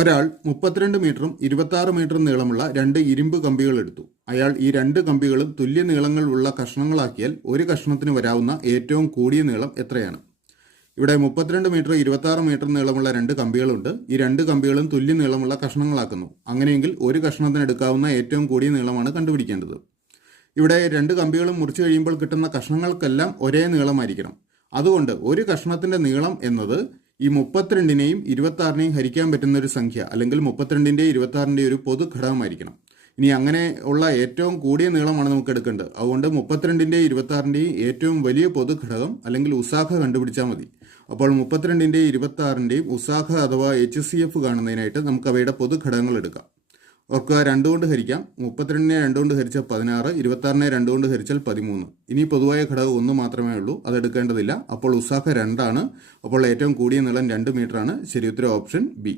ഒരാൾ 32 മീറ്ററും 26 മീറ്ററും നീളമുള്ള രണ്ട് ഇരുമ്പ് കമ്പികൾ എടുത്തു. അയാൾ ഈ രണ്ട് കമ്പികളും തുല്യ നീളങ്ങളുള്ള കഷ്ണങ്ങളാക്കിയാൽ ഒരു കഷ്ണത്തിന് വരാവുന്ന ഏറ്റവും കൂടിയ നീളം എത്രയാണ്? ഇവിടെ 32 മീറ്റർ 26 മീറ്റർ നീളമുള്ള രണ്ട് കമ്പികളുണ്ട്. ഈ രണ്ട് കമ്പികളും തുല്യ നീളമുള്ള കഷ്ണങ്ങളാക്കുന്നു. അങ്ങനെയെങ്കിൽ ഒരു കഷ്ണത്തിന് എടുക്കാവുന്ന ഏറ്റവും കൂടിയ നീളമാണ് കണ്ടുപിടിക്കേണ്ടത്. ഇവിടെ രണ്ട് കമ്പികളും മുറിച്ച് കഴിയുമ്പോൾ കിട്ടുന്ന കഷ്ണങ്ങൾക്കെല്ലാം ഒരേ നീളമായിരിക്കണം. അതുകൊണ്ട് ഒരു കഷ്ണത്തിൻ്റെ നീളം എന്നത് ഈ 32നെയും 26നെയും ഹരിക്കാൻ പറ്റുന്ന ഒരു സംഖ്യ, അല്ലെങ്കിൽ 32ൻ്റെയും 26ൻ്റെയും ഒരു പൊതു ഘടകമായിരിക്കണം. ഇനി അങ്ങനെ ഉള്ള ഏറ്റവും കൂടിയ നീളമാണ് നമുക്ക് എടുക്കേണ്ടത്. അതുകൊണ്ട് 32ൻ്റെയും 26ൻ്റെയും ഏറ്റവും വലിയ പൊതു ഘടകം അല്ലെങ്കിൽ ഉസാഖ കണ്ടുപിടിച്ചാൽ മതി. അപ്പോൾ 32ൻ്റെയും 26ൻ്റെയും ഉസാഖ അഥവാ HCF കാണുന്നതിനായിട്ട് നമുക്ക് അവയുടെ പൊതു ഘടകങ്ങൾ എടുക്കാം. ഓർക്കുക, 2 കൊണ്ട് ഹരിക്കാം. 32നെ 2 കൊണ്ട് ഹരിച്ചാൽ 16, 26നെ 2 കൊണ്ട് ഹരിച്ചാൽ 13. ഇനി പൊതുവായ ഘടകം 1 മാത്രമേ ഉള്ളൂ, അത് എടുക്കേണ്ടതില്ല. അപ്പോൾ ഉസാഖ 2 ആണ്. അപ്പോൾ ഏറ്റവും കൂടിയ നീളം 2 മീറ്റർ ആണ്. ശരി ഉത്തരം ഓപ്ഷൻ ബി.